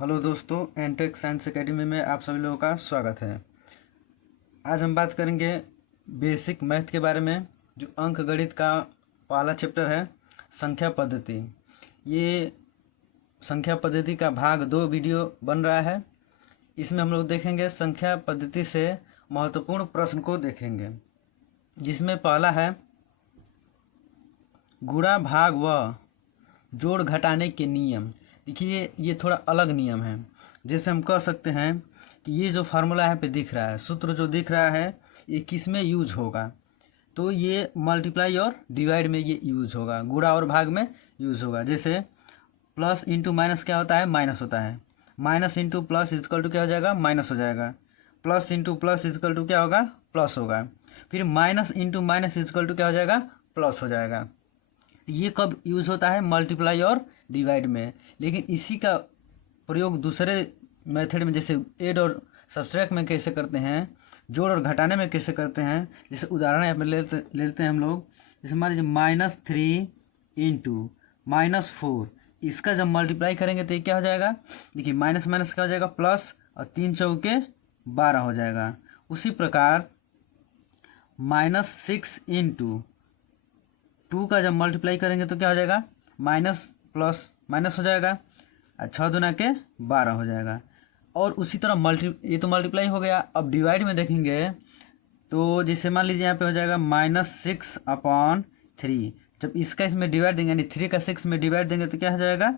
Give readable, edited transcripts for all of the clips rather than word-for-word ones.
Hello दोस्तों, NTech science academy में आप सभी लोगों का स्वागत है। आज हम बात करेंगे बेसिक मैथ के बारे में। जो अंक गणित का पहला चैप्टर है संख्या पद्धति। ये संख्या पद्धति का भाग 2 वीडियो बन रहा है। इसमें हम लोग देखेंगे संख्या पद्धति से महत्वपूर्ण प्रश्न को देखेंगे, जिसमें पहला है गुणा भाग व जोड़ घटाने के नियम। देखिए, ये थोड़ा अलग नियम है। जैसे हम कह सकते हैं कि ये जो फार्मूला यहाँ पे दिख रहा है, सूत्र जो दिख रहा है, ये किस में यूज होगा? तो ये मल्टीप्लाई और डिवाइड में ये यूज होगा, गुणा और भाग में यूज होगा। जैसे प्लस इंटू माइनस क्या होता है? माइनस होता है। Minus into plus equal to क्या हो जाएगा? माइनस हो जाएगा। Plus into plus equal to क्या होगा? प्लस होगा। फिर minus into minus equal to क्या हो जाएगा? प्लस हो जाएगा। ये कब यूज होता है? मल्टीप्लाई और डिवाइड में। लेकिन इसी का प्रयोग दूसरे मेथड में, जैसे ऐड और सब्सट्रैक्ट में कैसे करते हैं, जोड़ और घटाने में कैसे करते हैं। जैसे उदाहरण यहाँ पर लेते हैं हम लोग। जैसे मान लीजिए -3 इंटू -4, इसका जब मल्टीप्लाई करेंगे तो ये क्या हो जाएगा? देखिए, माइनस माइनस क्या हो जाएगा? प्लस, और 3 चौके 12 हो जाएगा। उसी प्रकार -6 इंटू 2 का जब मल्टीप्लाई करेंगे तो क्या हो जाएगा? माइनस प्लस माइनस हो जाएगा, और 6 दूना के 12 हो जाएगा। और उसी तरह ये तो मल्टीप्लाई हो गया। अब डिवाइड में देखेंगे तो जैसे मान लीजिए यहाँ पे हो जाएगा -6/3। जब इसका इसमें डिवाइड देंगे, यानी 3 का 6 में डिवाइड देंगे तो क्या हो जाएगा?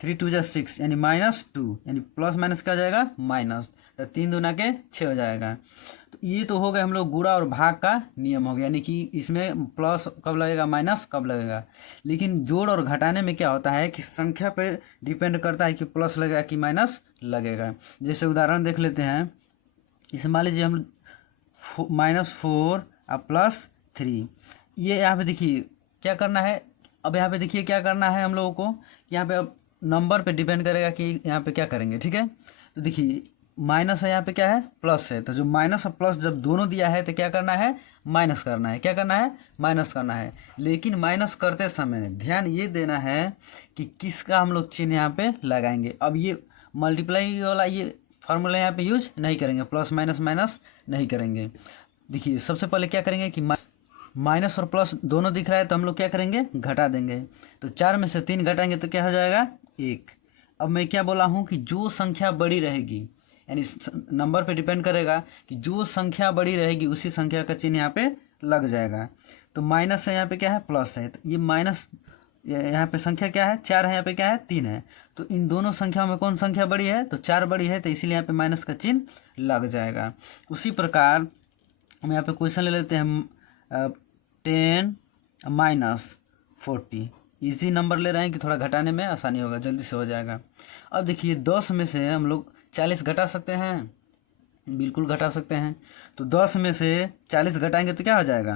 3 2 6, यानी -2, यानी प्लस माइनस क्या हो जाएगा? माइनस। तो 3 दूना के 6 हो जाएगा। तो ये तो हो गया हम लोग गुणा और भाग का नियम हो गया, यानी कि इसमें प्लस कब लगेगा, माइनस कब लगेगा। लेकिन जोड़ और घटाने में क्या होता है कि संख्या पे डिपेंड करता है कि प्लस लगेगा कि माइनस लगेगा। जैसे उदाहरण देख लेते हैं। इसे मान लीजिए हम -4 और +3। ये यहाँ पे देखिए क्या करना है। अब यहाँ पे देखिए क्या करना है हम लोगों को। यहाँ पे अब नंबर पे डिपेंड करेगा कि यहाँ पे क्या करेंगे, ठीक है। तो देखिए, माइनस है, यहाँ पे क्या है? प्लस है। तो जो माइनस और प्लस जब दोनों दिया है तो क्या करना है? माइनस करना है। क्या करना है? माइनस करना है। लेकिन माइनस करते समय ध्यान ये देना है कि किसका हम लोग चिन्ह यहाँ पे लगाएंगे। अब ये मल्टीप्लाई वाला ये फार्मूला यहाँ पे यूज नहीं करेंगे, प्लस माइनस माइनस नहीं करेंगे। देखिए, सबसे पहले क्या करेंगे कि माइनस और प्लस दोनों दिख रहा है तो हम लोग क्या करेंगे? घटा देंगे। तो 4 में से 3 घटाएंगे तो क्या हो जाएगा? 1। अब मैं क्या बोला हूँ कि जो संख्या बड़ी रहेगी, यानी नंबर पे डिपेंड करेगा कि जो संख्या बड़ी रहेगी उसी संख्या का चिन्ह यहाँ पे लग जाएगा। तो माइनस है, यहाँ पे क्या है? प्लस है। तो ये माइनस, यहाँ पे संख्या क्या है? 4 है, यहाँ पे क्या है? 3 है। तो इन दोनों संख्याओं में कौन संख्या बड़ी है? तो 4 बड़ी है, तो इसीलिए यहाँ पे माइनस का चिन्ह लग जाएगा। उसी प्रकार हम यहाँ पे क्वेश्चन ले लेते हैं 10 -40। इजी नंबर ले रहे हैं कि थोड़ा घटाने में आसानी होगा, जल्दी से हो जाएगा। अब देखिए, 10 में से हम लोग 40 घटा सकते हैं, बिल्कुल घटा सकते हैं। तो 10 में से 40 घटाएंगे तो क्या हो जाएगा?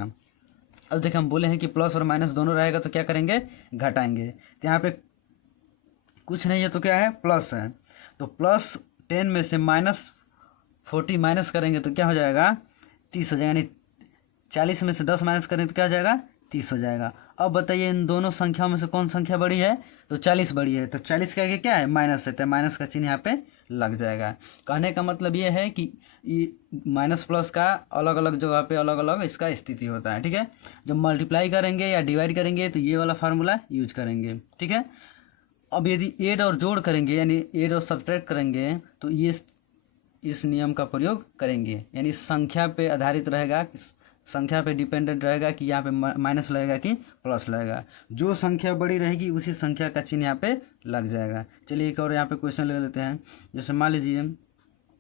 अब देखिए, हम बोले हैं कि प्लस और माइनस दोनों रहेगा तो क्या करेंगे? घटाएंगे। तो यहाँ पे कुछ नहीं है तो क्या है? प्लस है। तो +10 में से -40 माइनस करेंगे तो क्या हो जाएगा? 30 हो जाएगा। यानी 40 में से 10 माइनस करेंगे तो क्या हो जाएगा? 30 हो जाएगा। अब बताइए, इन दोनों संख्याओं में से कौन संख्या बड़ी है? तो 40 बड़ी है। तो 40 का आगे क्या है? माइनस है, तो माइनस का चिन्ह यहाँ पे लग जाएगा। कहने का मतलब ये है कि ये माइनस प्लस का अलग अलग जगह पे अलग अलग इसका स्थिति होता है, ठीक है। जब मल्टीप्लाई करेंगे या डिवाइड करेंगे तो ये वाला फार्मूला यूज करेंगे, ठीक है। अब यदि ऐड और जोड़ करेंगे, यानी ऐड और सब्ट्रैक्ट करेंगे, तो ये इस नियम का प्रयोग करेंगे। यानी संख्या पे आधारित रहेगा, संख्या पे डिपेंडेंट रहेगा कि यहाँ पे माइनस लगेगा कि प्लस लगेगा। जो संख्या बड़ी रहेगी उसी संख्या का चिन्ह यहाँ पे लग जाएगा। चलिए एक और यहाँ पे क्वेश्चन ले लेते हैं। जैसे मान लीजिए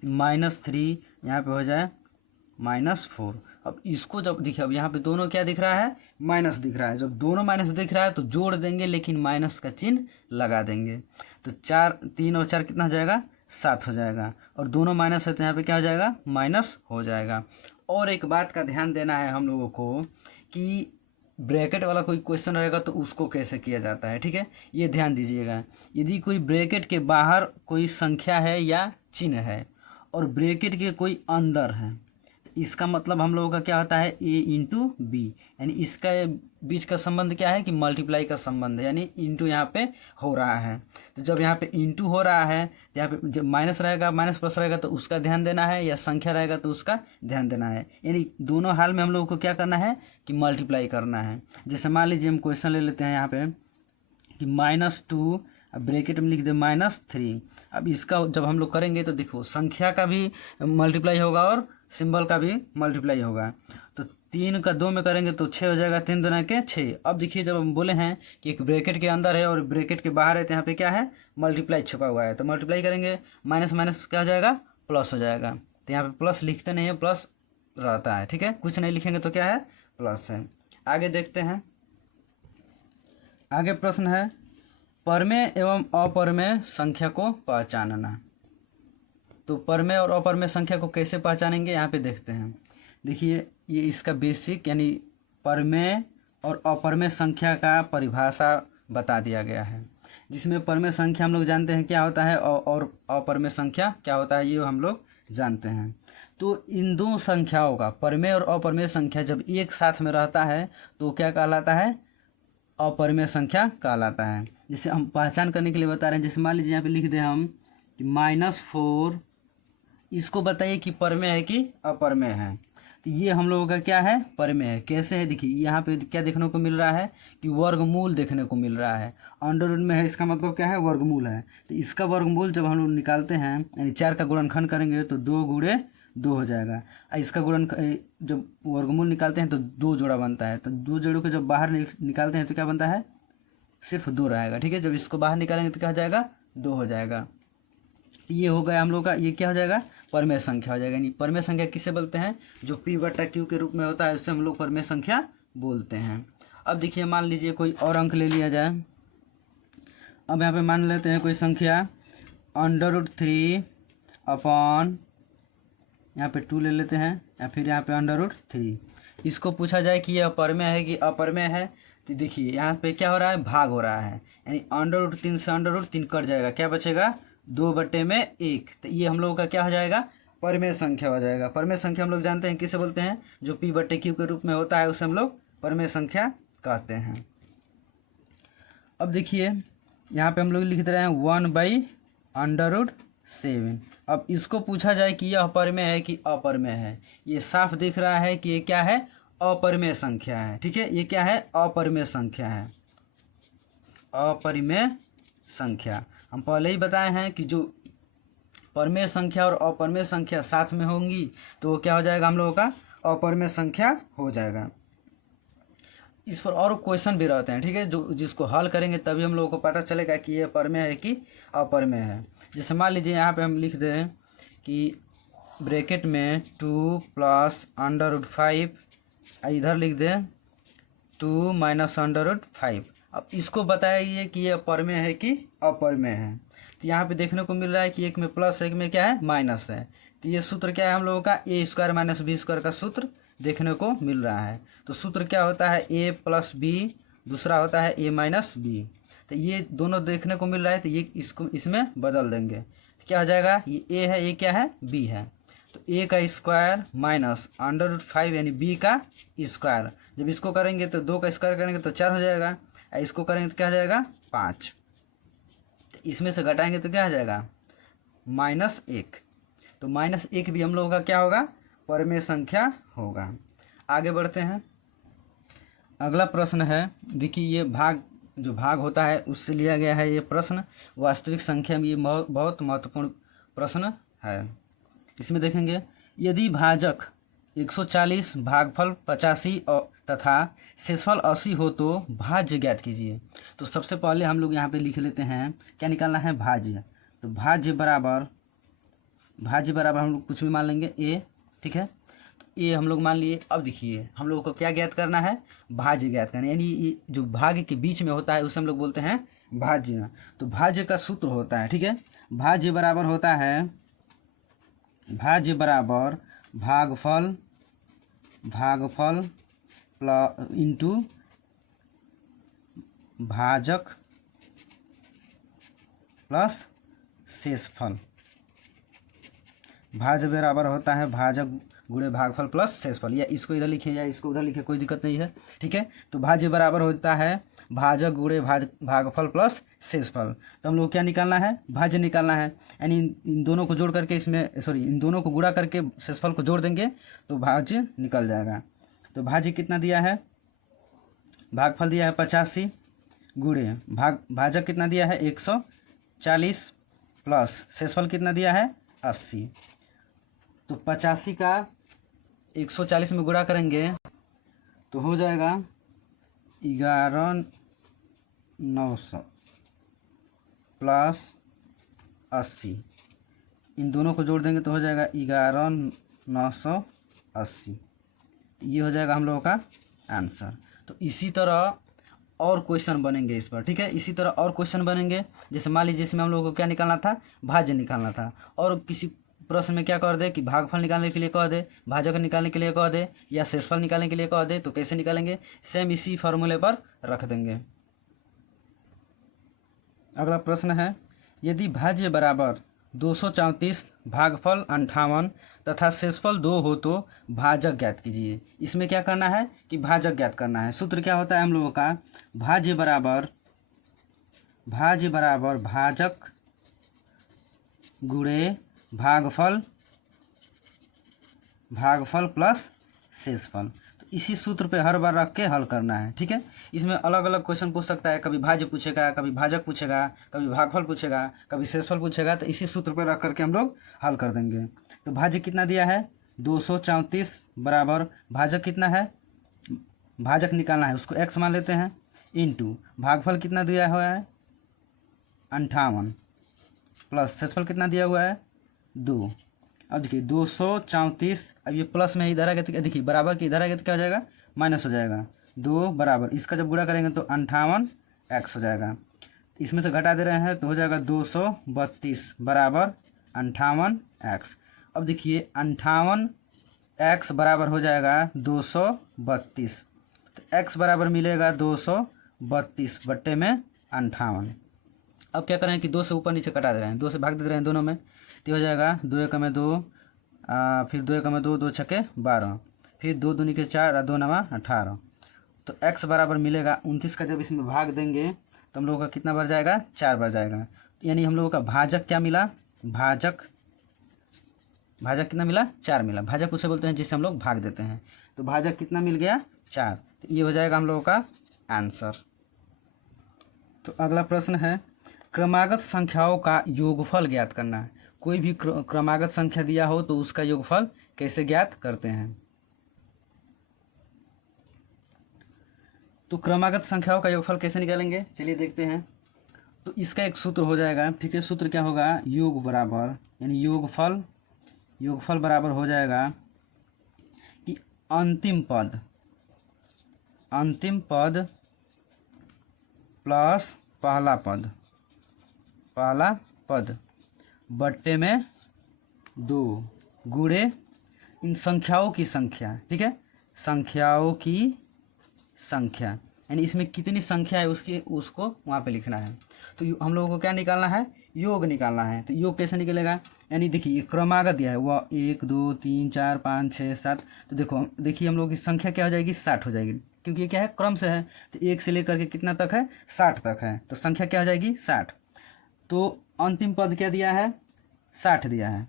-3 यहाँ पे हो जाए -4। अब इसको जब देखिए, अब यहाँ पे दोनों क्या दिख रहा है? माइनस दिख रहा है। जब दोनों माइनस दिख रहा है तो जोड़ देंगे, लेकिन माइनस का चिन्ह लगा देंगे। तो 3 और 4 कितना हो जाएगा? 7 हो जाएगा। और दोनों माइनस है तो यहाँ पे क्या हो जाएगा? माइनस हो जाएगा। और एक बात का ध्यान देना है हम लोगों को कि ब्रैकेट वाला कोई क्वेश्चन रहेगा तो उसको कैसे किया जाता है, ठीक है। ये ध्यान दीजिएगा। यदि कोई ब्रैकेट के बाहर कोई संख्या है या चिन्ह है और ब्रैकेट के कोई अंदर है, तो इसका मतलब हम लोगों का क्या होता है ए इंटू बी, यानी इसका बीच का संबंध क्या है कि मल्टीप्लाई का संबंध है, यानी इंटू यहाँ पे हो रहा है। तो जब यहाँ पे इंटू हो रहा है तो यहाँ पे जब माइनस रहेगा, माइनस प्लस रहेगा तो उसका ध्यान देना है, या संख्या रहेगा तो उसका ध्यान देना है, यानी दोनों हाल में हम लोगों को क्या करना है कि मल्टीप्लाई करना है। जैसे मान लीजिए हम क्वेश्चन ले लेते हैं यहाँ पे कि -2, अब ब्रैकेट में लिख दे -3। अब इसका जब हम लोग करेंगे तो देखो संख्या का भी मल्टीप्लाई होगा और सिंबल का भी मल्टीप्लाई होगा। तो 3 का 2 में करेंगे तो 6 हो जाएगा, 3 दूना के 6। अब देखिए जब हम बोले हैं कि एक ब्रैकेट के अंदर है और ब्रैकेट के बाहर है तो यहाँ पे क्या है मल्टीप्लाई छुपा हुआ है, तो मल्टीप्लाई करेंगे माइनस माइनस क्या हो जाएगा प्लस हो जाएगा। तो यहाँ पे प्लस लिखते नहीं है, प्लस रहता है, ठीक है, कुछ नहीं लिखेंगे तो क्या है प्लस है। आगे देखते हैं, आगे प्रश्न है परमेय एवं अपरमेय संख्या को पहचानना। तो परमेय और अपरमेय संख्या को कैसे पहचानेंगे यहाँ पे देखते हैं। देखिए ये इसका बेसिक यानी परमेय और अपरमेय संख्या का परिभाषा बता दिया गया है, जिसमें परमेय संख्या हम लोग जानते हैं क्या होता है और अपरमेय संख्या क्या होता है ये हम लोग जानते हैं। तो इन दो संख्याओं का परमेय और अपरमेय संख्या जब एक साथ में रहता है तो क्या कहलाता है अपरमेय संख्या कहलाता है। जिसे हम पहचान करने के लिए बता रहे हैं, जैसे मान लीजिए यहाँ पे लिख दें हम कि -4, इसको बताइए कि परमेय है कि अपरमेय है। तो ये हम लोगों का क्या है परमेय है। कैसे है देखिए यहाँ पे क्या देखने को मिल रहा है कि वर्गमूल देखने को मिल रहा है, अंडर रूट में है, इसका मतलब क्या है वर्गमूल है। तो इसका वर्गमूल जब हम लोग निकालते हैं यानी 4 का गुणनखंड करेंगे तो 2 गुणे 2 हो जाएगा। इसका गुणन जब वर्गमूल निकालते हैं तो 2 जोड़ा बनता है, तो 2 जोड़ों को जब बाहर निकालते हैं तो क्या बनता है सिर्फ 2 रहेगा, ठीक है। जब इसको बाहर निकालेंगे तो क्या हो जाएगा 2 हो जाएगा। ये हो गया हम लोग का, ये क्या हो जाएगा परमेय संख्या हो जाएगा। यानी परमेय संख्या किसे बोलते हैं जो P/Q के रूप में होता है उससे हम लोग परमेय संख्या बोलते हैं। अब देखिए मान लीजिए कोई और अंक ले लिया जाए। अब यहाँ पे मान लेते हैं कोई संख्या √3 अपॉन यहाँ पे 2 ले लेते हैं, या फिर यहाँ पे √3। इसको पूछा जाए कि यह परमेय है कि अपरमेय है, तो देखिए यहाँ पे क्या हो रहा है भाग हो रहा है, यानी √3 से √3 कट जाएगा, क्या बचेगा 2/1। तो ये हम लोगों का क्या हो जाएगा परमेय संख्या हो जाएगा। परमेय संख्या हम लोग जानते हैं किसे बोलते हैं जो P/Q के रूप में होता है उसे हम लोग परमेय संख्या कहते हैं। अब देखिए यहाँ पे हम लोग लिख रहे हैं 1/√7। अब इसको पूछा जाए कि यह परमेय है कि अपरमेय है, ये साफ दिख रहा है कि ये क्या है अपरमेय संख्या है, ठीक है। ये क्या है अपरमेय संख्या है, अपरिमेय संख्या। हम पहले ही बताए हैं कि जो परमेय संख्या और अपरमेय संख्या साथ में होंगी तो वो क्या हो जाएगा हम लोगों का अपरमेय संख्या हो जाएगा। इस पर और क्वेश्चन भी रहते हैं, ठीक है, जो जिसको हल करेंगे तभी हम लोगों को पता चलेगा कि ये परमेय है कि अपरमेय है। जैसे मान लीजिए यहाँ पे हम लिख दें कि ब्रैकेट में 2 + √5, इधर लिख दें 2 - √5। अब इसको बताइए कि ये परमेय है कि अपरमेय है। तो यहाँ पे देखने को मिल रहा है कि एक में प्लस एक में क्या है माइनस है। तो ये सूत्र क्या है हम लोगों का a² - b² का सूत्र देखने को मिल रहा है। तो सूत्र क्या होता है a + b, दूसरा होता है a - b। तो ये दोनों देखने को मिल रहा है, तो ये इसको इसमें बदल देंगे तो क्या हो जाएगा ये a है, ये क्या है b है। तो a का स्क्वायर माइनस √5 यानी b का स्क्वायर। जब इसको करेंगे तो 2 का स्क्वायर करेंगे तो 4 हो जाएगा, इसको करेंगे तो क्या हो जाएगा 5। तो इसमें से घटाएंगे तो क्या हो जाएगा -1। तो -1 भी हम लोगों का क्या होगा परमेय संख्या होगा। आगे बढ़ते हैं, अगला प्रश्न है। देखिए ये जो भाग होता है उससे लिया गया है ये प्रश्न। वास्तविक संख्या में ये बहुत महत्वपूर्ण प्रश्न है। इसमें देखेंगे यदि भाजक 140 भागफल 85 तथा शेषफल 80 हो तो भाज्य ज्ञात कीजिए। तो सबसे पहले हम लोग यहाँ पे लिख लेते हैं क्या निकालना है भाज्य। तो भाज्य बराबर हम लोग कुछ भी मान लेंगे a, ठीक है। तो a हम लोग मान लिए। अब देखिए हम लोग को क्या ज्ञात करना है भाज्य ज्ञात करना है, यानी ये जो भाग के बीच में होता है उसे हम लोग बोलते हैं भाज्य। तो भाज्य का सूत्र होता है, ठीक है, भाज्य बराबर होता है भाज्य बराबर भागफल इंटू भाजक प्लस शेषफल। भाज्य बराबर होता है भाजक गुणे भागफल प्लस शेषफल, या इसको इधर लिखे या इसको उधर लिखे, कोई दिक्कत नहीं है। ठीक है, तो भाज्य बराबर होता है भाजक गुणे भागफल प्लस शेषफल। तो हम लोग क्या निकालना है, भाज्य निकालना है, यानी इन दोनों को जोड़ करके इसमें इन दोनों को गुणा करके शेषफल को जोड़ देंगे तो भाज्य निकल जाएगा। तो भाज्य कितना दिया है, भागफल दिया है 85 गुणे भाजक कितना दिया है 140 प्लस शेषफल कितना दिया है 80। तो 85 का 140 में गुणा करेंगे तो हो जाएगा 11,900 प्लस 80, इन दोनों को जोड़ देंगे तो हो जाएगा 11,980। ये हो जाएगा हम लोगों का आंसर। तो इसी तरह और क्वेश्चन बनेंगे इस पर। ठीक है, इसी तरह और क्वेश्चन बनेंगे। जैसे मान लीजिए इसमें हम लोगों को क्या निकालना था, भाज्य निकालना था, और किसी प्रश्न में क्या कर दे कि भागफल निकालने के लिए कह दे, भाजक निकालने के लिए कह दे, या शेषफल निकालने के लिए कह दे, तो कैसे निकालेंगे, सेम इसी फॉर्मूले पर रख देंगे। अगला प्रश्न है, यदि भाज्य बराबर 234 भागफल 58 तथा शेषफल 2 हो तो भाजक ज्ञात कीजिए। इसमें क्या करना है कि भाजक ज्ञात करना है। सूत्र क्या होता है हम लोगों का, भाज्य बराबर भाजक गुणे भागफल प्लस शेषफल। तो इसी सूत्र पे हर बार रख के हल करना है। ठीक है, इसमें अलग अलग क्वेश्चन पूछ सकता है, कभी भाज्य पूछेगा, कभी भाजक पूछेगा, कभी भागफल पूछेगा, कभी शेषफल पूछेगा। तो इसी सूत्र पे रख करके हम लोग हल कर देंगे। तो भाज्य कितना दिया है 234 बराबर भाजक कितना है, भाजक निकालना है उसको x मान लेते हैं, इंटू भागफल कितना दिया हुआ है 58 प्लस शेषफल कितना दिया हुआ है 2। अब देखिए 234, अब ये प्लस में इधर आ गया तो देखिए बराबर की इधर आ गया तो क्या हो जाएगा, माइनस हो जाएगा। 2 बराबर इसका जब गुणा करेंगे तो 58x हो जाएगा। इसमें से घटा दे रहे हैं तो हो जाएगा 232 बराबर 58x। अब देखिए 58x बराबर हो जाएगा 232, तो x बराबर मिलेगा 232 बट्टे में 58। अब क्या करें कि 2 से ऊपर नीचे कटा दे रहे हैं, 2 से भाग दे रहे हैं दोनों में, तो हो जाएगा 2 एकम में 2, फिर 2 एकम में 2, 2 छक्के 12, फिर 2 दूनी के 4 और 2 नवा 18। तो x बराबर मिलेगा 29 का जब इसमें भाग देंगे तो हम लोगों का कितना बढ़ जाएगा, 4 बढ़ जाएगा। यानी हम लोगों का भाजक क्या मिला, भाजक कितना मिला, 4 मिला। भाजक उसे बोलते हैं जिससे हम लोग भाग देते हैं। तो भाजक कितना मिल गया 4। तो ये हो जाएगा हम लोगों का आंसर। तो अगला प्रश्न है, क्रमागत संख्याओं का योगफल ज्ञात करना है। कोई भी क्रमागत संख्या दिया हो तो उसका योगफल कैसे ज्ञात करते हैं। तो क्रमागत संख्याओं का योगफल कैसे निकालेंगे, चलिए देखते हैं। तो इसका एक सूत्र हो जाएगा। ठीक है, सूत्र क्या होगा, योग बराबर यानी योगफल बराबर हो जाएगा कि अंतिम पद प्लस पहला पद बट्टे में 2 गुणे इन संख्याओं की संख्या। ठीक है, संख्याओं की संख्या यानी इसमें कितनी संख्या है उसको वहाँ पे लिखना है। तो हम लोगों को क्या निकालना है, योग निकालना है। तो योग कैसे निकलेगा, यानी देखिए ये क्रमागत दिया है वह 1 2 3 4 5 6 7। तो देखिए हम लोगों की संख्या क्या हो जाएगी, 60 हो जाएगी, क्योंकि ये क्या है क्रम से है। तो 1 से लेकर के कितना तक है, 60 तक है। तो संख्या क्या हो जाएगी 60। तो अंतिम पद क्या दिया है, 60 दिया है,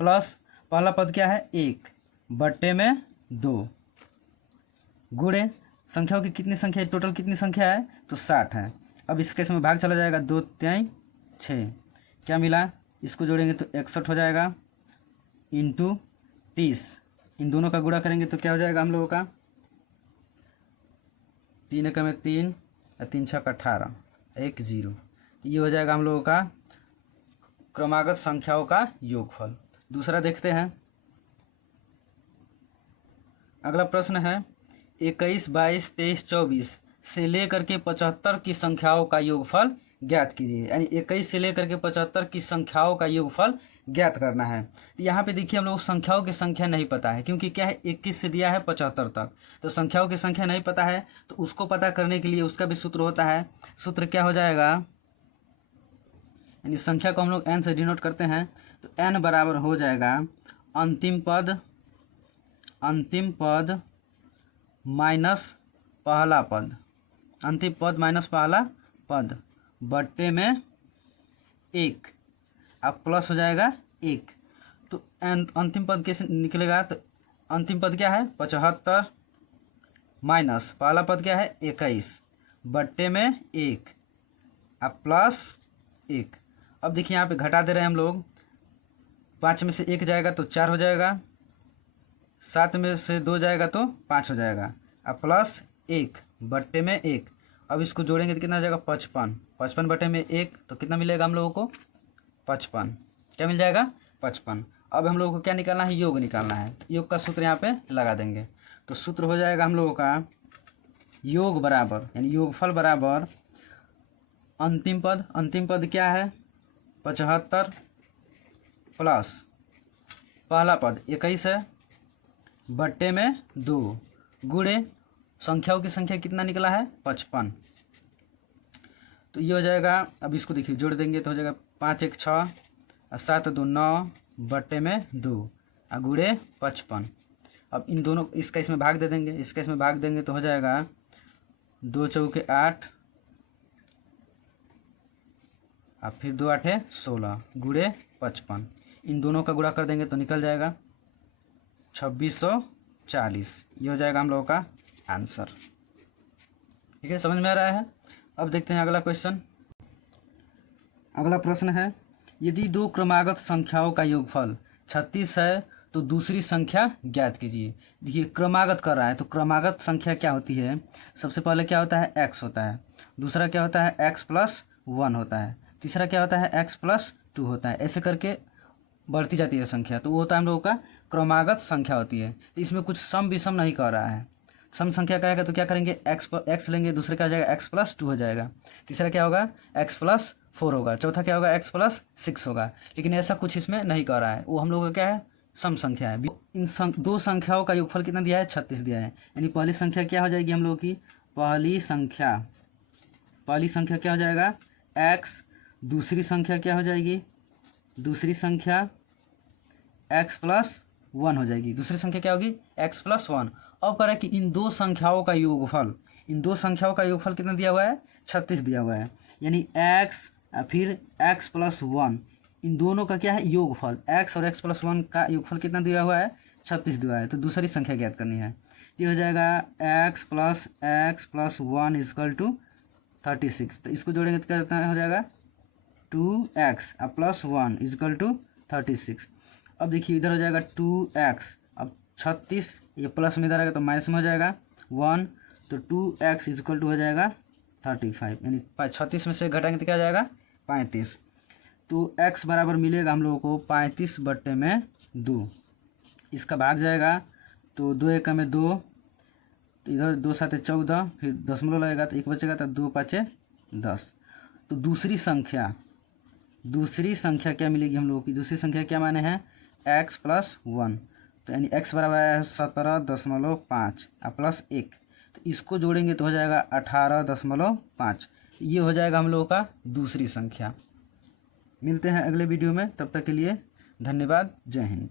प्लस पहला पद क्या है 1 बट्टे में 2 गुणे संख्याओं की कितनी संख्या है, टोटल कितनी संख्या है तो 60 है। अब इस केस में भाग चला जाएगा, 2 3 6, क्या मिला, इसको जोड़ेंगे तो 61 हो जाएगा, इंटू 30, इन दोनों का गुणा करेंगे तो क्या हो जाएगा हम लोगों का, 3 एकम में 3 और 3 छक 18, 1 0। ये हो जाएगा हम लोगों का क्रमागत संख्याओं का योगफल। दूसरा देखते हैं। अगला प्रश्न है, 21 22 23 24 से लेकर के 75 की संख्याओं का योगफल ज्ञात कीजिए। यानी 21 से लेकर के 75 की संख्याओं का योगफल ज्ञात करना है। तो यहाँ पे देखिए हम लोग संख्याओं की संख्या नहीं पता है, क्योंकि क्या है 21 से दिया है 75 तक, तो संख्याओं की संख्या नहीं पता है। तो उसको पता करने के लिए उसका भी सूत्र होता है। सूत्र क्या हो जाएगा, यानी संख्या को हम लोग n से डिनोट करते हैं, तो n बराबर हो जाएगा अंतिम पद माइनस पहला पद, अंतिम पद माइनस पहला पद बट्टे में 1, अब प्लस हो जाएगा 1। तो अंतिम पद कैसे निकलेगा? तो अंतिम पद क्या है 75 माइनस पहला पद क्या है 21 बट्टे में 1, अब प्लस 1। अब देखिए यहाँ पे घटा दे रहे हैं हम लोग, 5 में से 1 जाएगा तो 4 हो जाएगा, 7 में से 2 जाएगा तो 5 हो जाएगा, अब प्लस 1 बट्टे में 1। अब इसको जोड़ेंगे तो कितना हो जाएगा 55, 55 बटे में 1 तो कितना मिलेगा हम लोगों को 55, क्या मिल जाएगा 55। अब हम लोगों को क्या निकालना है? योग निकालना है। योग का सूत्र यहाँ पे लगा देंगे, तो सूत्र हो जाएगा हम लोगों का योग बराबर यानी योगफल बराबर अंतिम पद क्या है 75 प्लस पहला पद 21 है बट्टे में 2 गुणे संख्याओं की संख्या कितना निकला है 55। तो ये हो जाएगा, अब इसको देखिए जोड़ देंगे तो हो जाएगा 5 1 6 और 7 2 9 बट्टे में 2 और गुणे 55। अब इन दोनों इसका इसमें भाग दे देंगे, इसका इसमें भाग देंगे तो हो जाएगा 2 चौके 8 और फिर 2 8 16 गुणे 55। इन दोनों का गुणा कर देंगे तो निकल जाएगा 2640। ये हो जाएगा हम लोगों का आंसर। ठीक है, समझ में आ रहा है? अब देखते हैं अगला क्वेश्चन। अगला प्रश्न है, यदि दो क्रमागत संख्याओं का योगफल 36 है तो दूसरी संख्या ज्ञात कीजिए। देखिए क्रमागत कर रहा है, तो क्रमागत संख्या क्या होती है? सबसे पहले क्या होता है x होता है, दूसरा क्या होता है x + 1 होता है, तीसरा क्या होता है x + 2 होता है, ऐसे करके बढ़ती जाती है संख्या, तो वो होता है हम लोगों का क्रमागत संख्या होती है। तो इसमें कुछ सम विषम नहीं कर रहा है। सम संख्या कहेगा तो क्या करेंगे x लेंगे, दूसरे क्या हो जाएगा x + 2 हो जाएगा, तीसरा क्या होगा x + 4 होगा, चौथा क्या होगा x + 6 होगा। लेकिन ऐसा कुछ इसमें नहीं कर रहा है, वो हम लोग का क्या है सम संख्या है। इन दो संख्याओं का योगफल कितना दिया है 36 दिया है, यानी पहली संख्या क्या हो जाएगी हम लोगों की पहली संख्या क्या हो जाएगा x, दूसरी संख्या क्या हो जाएगी दूसरी संख्या x + 1 हो जाएगी, दूसरी संख्या क्या होगी x + 1। अब कह रहा है कि इन दो संख्याओं का योगफल कितना दिया हुआ है 36 दिया हुआ है, यानी x फिर x + 1 इन दोनों का क्या है योगफल, x और x + 1 का योगफल कितना दिया हुआ है 36 दिया हुआ है। तो दूसरी संख्या ज्ञात करनी है, ये हो जाएगा x + 1 = 36। तो इसको जोड़ेंगे तो कितना हो जाएगा 2x + 1 = 36। अब देखिए इधर हो जाएगा 2x, अब 36 ये प्लस में इधर आएगा तो माइनस में हो जाएगा 1, तो 2x = हो जाएगा 35, यानी 36 में से घटाएंगे तो क्या आ जाएगा 35। तो x बराबर मिलेगा हम लोगों को 35 बट्टे में 2, इसका भाग जाएगा तो 2 1 में 2, तो इधर 2 7 14, फिर दशमलव लगेगा तो 1 बचेगा, तो 2 5 10। तो दूसरी संख्या क्या मिलेगी हम लोगों की, दूसरी संख्या क्या माने हैं x + 1, तो यानी x बराबर है 17.5 प्लस 1, तो इसको जोड़ेंगे तो हो जाएगा 18.5। ये हो जाएगा हम लोगों का दूसरी संख्या। मिलते हैं अगले वीडियो में, तब तक के लिए धन्यवाद, जय हिंद।